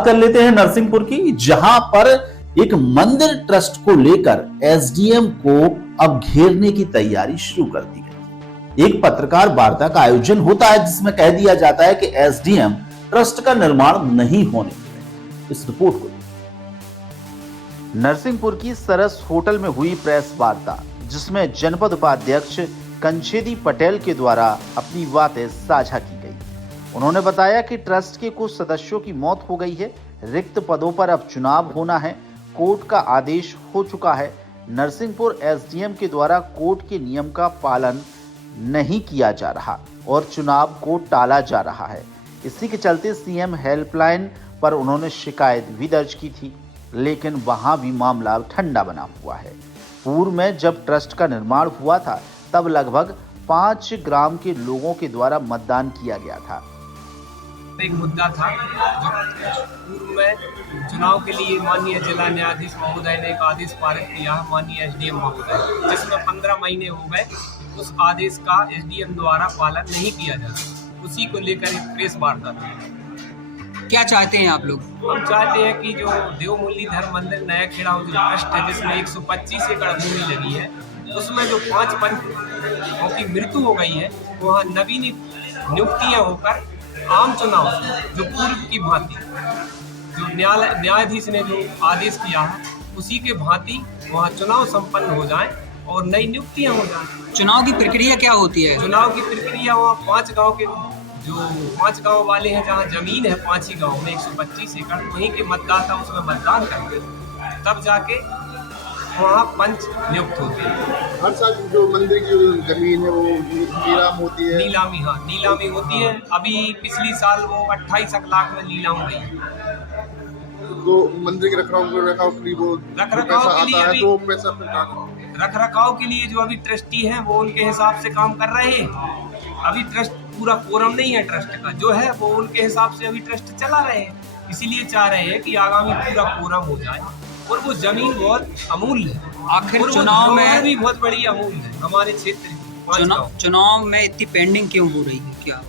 बात कर लेते हैं नरसिंहपुर की, जहां पर एक मंदिर ट्रस्ट को लेकर एसडीएम को अब घेरने की तैयारी शुरू कर दी गई। एक पत्रकार वार्ता का आयोजन होता है जिसमें कह दिया जाता है कि एसडीएम ट्रस्ट का निर्माण नहीं होने देंगे। इस रिपोर्ट को नरसिंहपुर की सरस होटल में हुई प्रेस वार्ता, जिसमें जनपद उपाध्यक्ष कंछेदी पटेल के द्वारा अपनी बातें साझा की गई। उन्होंने बताया कि ट्रस्ट के कुछ सदस्यों की मौत हो गई है, रिक्त पदों पर अब चुनाव होना है, कोर्ट का आदेश हो चुका है। नरसिंहपुर एसडीएम के द्वारा कोर्ट के नियम का पालन नहीं किया जा रहा और चुनाव को टाला जा रहा है। इसी के चलते सीएम हेल्पलाइन पर उन्होंने शिकायत भी दर्ज की थी, लेकिन वहां भी मामला ठंडा बना हुआ है। पूर्व में जब ट्रस्ट का निर्माण हुआ था तब लगभग 5 ग्राम के लोगों के द्वारा मतदान किया गया था। एक मुद्दा था जो पूर्व में चुनाव के लिए माननीय जिला न्यायाधीश महोदय ने एक आदेश पारित किया, माननीय एसडीएम महोदय, जिसमें 15 महीने हो गए। उस आदेश का एसडीएम द्वारा पालन नहीं किया जा रहा, उसी को लेकर एक प्रेस वार्ता थी। क्या चाहते हैं आप लोग? हम चाहते हैं कि जो देव मुरलीधर मंदिर नया खेड़ा जो ट्रस्ट है, जिसमें 125 एकड़ भूमि लगी है, उसमें जो 5 पंचों की मृत्यु हो गई है, वहाँ नवीन नियुक्तियाँ होकर आम चुनाव जो पूर्व की भांति जो न्यायाधीश ने जो आदेश किया है उसी के भांति वहाँ चुनाव संपन्न हो जाए और नई नियुक्तियाँ हो जाए। चुनाव की प्रक्रिया क्या होती है? चुनाव की प्रक्रिया वहाँ 5 गांव के जो 5 गांव वाले हैं, जहाँ जमीन है 5 ही गांव में 125 एकड़, वहीं के मतदाता उसमें मतदान करते हैं, तब जाके वहाँ पंच नियुक्त होते हैं। हर साल जो मंदिर की जमीन है वो नीलाम होती है। नीलामी होती है। अभी पिछली साल वो 28 लाख में नीलाम गई। तो मंदिर के रखरखाव के लिए वो रखरखाव के लिए तो पैसा रखरखाव के लिए जो अभी ट्रस्टी हैं वो उनके हिसाब से काम कर रहे हैं। अभी ट्रस्ट पूरा कोरम नहीं है, ट्रस्ट का जो है वो उनके हिसाब से अभी ट्रस्ट चला रहे हैं। इसीलिए चाह रहे हैं कि आगामी पूरा कोरम हो जाए और वो जमीन बहुत अमूल्य है। आखिर चुनाव में भी बहुत बड़ी अमूल्य है हमारे क्षेत्र। चुनाव में इतनी पेंडिंग क्यों हो रही है? क्या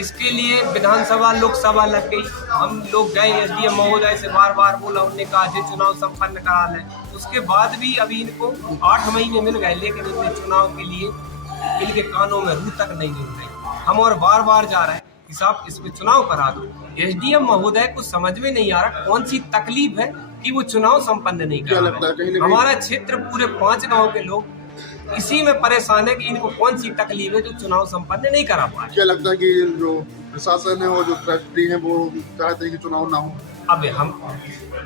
इसके लिए विधानसभा लोकसभा लग गई, हम लोग गए एसडीएम महोदय से बार बार बोला, उन्होंने कहा जो चुनाव संपन्न करा लें। उसके बाद भी अभी इनको 8 महीने मिल गए, लेकिन इनके चुनाव के लिए इनके कानों में रूह तक नहीं मिल रही। हम और बार बार जा रहे हैं कि साहब इसमें चुनाव करा दो। एसडीएम महोदय को समझ में नहीं आ रहा कौन सी तकलीफ है कि वो चुनाव संपन्न नहीं कर रहे। हमारा क्षेत्र पूरे 5 गांव के लोग इसी में परेशान है कि इनको कौन सी तकलीफ है जो चुनाव संपन्न नहीं करा पा रहे। क्या लगता है कि जो प्रशासन है और जो ट्रस्टी है वो चाहते हैं कि चुनाव ना हो? अब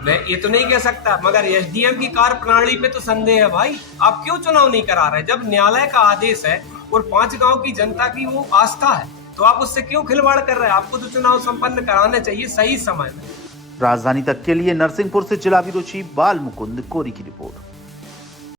मैं ये तो नहीं कह सकता, मगर एसडीएम की कार्य प्रणाली पे तो संदेह है भाई। आप क्यों चुनाव नहीं करा रहे? जब न्यायालय का आदेश है और 5 गाँव की जनता की वो आस्था है, तो आप उससे क्यों खिलवाड़ कर रहे हैं? आपको तो चुनाव संपन्न कराना चाहिए सही समय में। राजधानी तक के लिए नरसिंहपुर से जिला ब्यूरो चीफ बाल मुकुंद कोरी की रिपोर्ट।